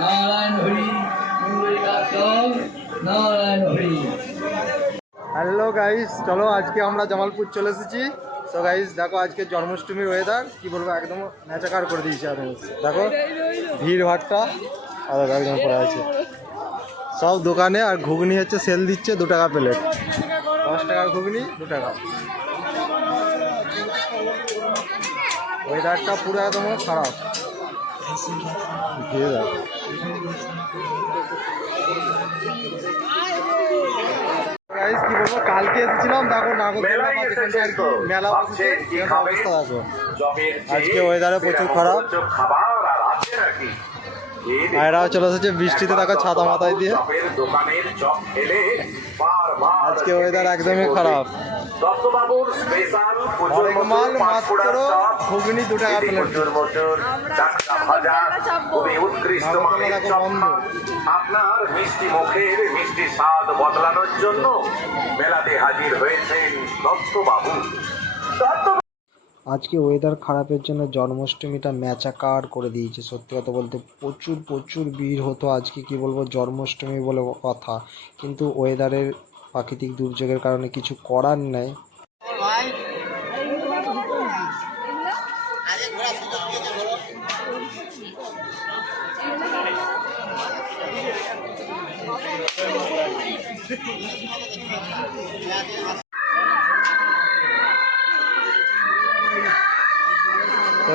Narayan Narayan hello guys, চলো আজকে আমরা জামালপুর চলে এসেছি। তো গাইস, দেখো আজকে জন্মাষ্টমীর ওয়েদার কি বলব, একদম ন্যাচাকার করে দিয়েছে একদম দেখো, ভিড় ভাটটা আর একদম পড়ে আছে। সব দোকানে আর ঘুগনি হচ্ছে সেল দিচ্ছে দু টাকা প্লেট দশ টাকার ঘুগনি দু টাকা। ওয়েদারটা পুরো একদম খারাপ। কি বলব কালকে এসেছিলাম দেখো নাগরদোলা মেলা বসেছে অবস্থা দেখো। আজকে ওয়েদারে প্রচুর খারাপ। এরাও চলে এসেছে বৃষ্টিতে দেখো ছাতা মাথায় দিয়ে। আজকে ওয়েদার একদমই খারাপ। দত্তবাবুর উৎকৃষ্ট মানের স্বাদ বদলানোর জন্য আজকে ওয়েদার খারাপের জন্য জন্মাষ্টমীটা ম্যাচাকার করে দিয়েছে, সত্যি কথা বলতে। প্রচুর প্রচুর ভিড় হতো আজকে, কি বলব, জন্মাষ্টমী বলে কথা। কিন্তু ওয়েদারের প্রাকৃতিক দুর্যোগের কারণে কিছু করার নেই।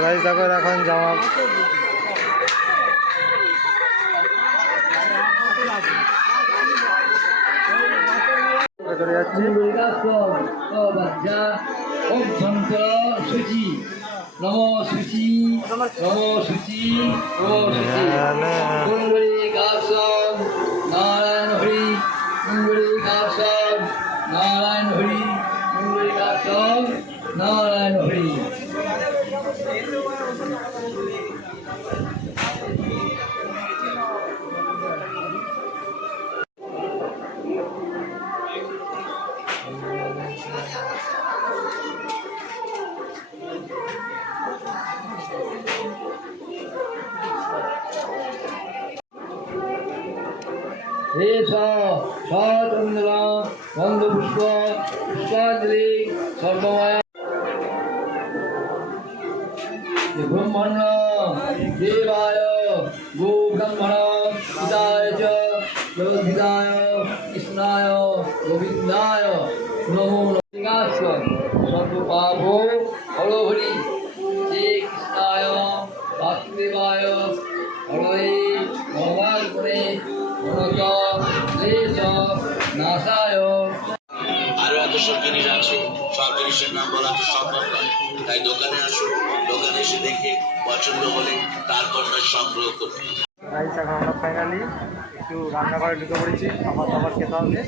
তো গাইস দেখো এখন জামা। করে যাচ্ছি নম শুচি নম শুচি নম কুণ্ডলী কাপসম নারায়ণ হরি কুণ্ডলী কাপসম নারায়ণ হরি কুণ্ডলী কাপসম নারায়ণ হরি 一唱，唱什么呢？万众欢，万众欢。ব্রহ্মণ দেবায় গো ব্রহ্মণ পিতায় চ জগদ্ধিতায় কৃষ্ণায়, গোবিন্দায় নমো নমঃ। সর্বপাপ হরি শ্রী কৃষ্ণায়, বাসুদেবায় হরে ভগবানে নাশায় আরও এত সব জিনিস আছে সব জিনিসের নাম বলা তো সম্ভব নয়। তাই দোকানে আসুন দোকানে এসে দেখে পছন্দ হলে তারপর না সংগ্রহ করুন। এখন আমরা ফাইনালি একটু রান্নাঘরে ঢুকে পড়েছি খাবার দাবার খেতে হবে।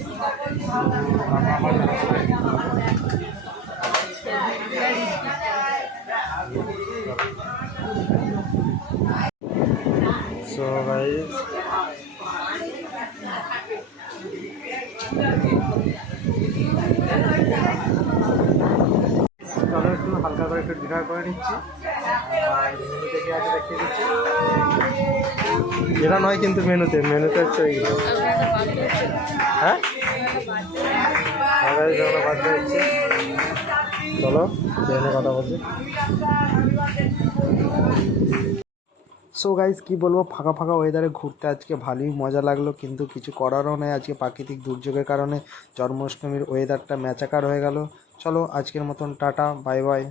So guys, চলো একটু হালকা করে একটু ডিনার করে নিচ্ছি। আর মেনুতে কি আছে দেখিয়ে দিচ্ছি। এটা নয় কিন্তু মেনুতে মেনুতে হচ্ছে এইগুলো হ্যাঁ? বার্থডে হচ্ছে চলো কথা বলছি। সো গাইজ কি বলব? ফাঁকা ফাঁকা ওয়েদারে ঘুরতে আজকে ভালোই মজা লাগল কিন্তু কিছু করারও নেই আজকে প্রাকৃতিক দুর্যোগের কারণে। জন্মাষ্টমীর ওয়েদারটা ম্যাচাকার হয়ে গেল। চলো আজকের মতন টাটা বাই বাই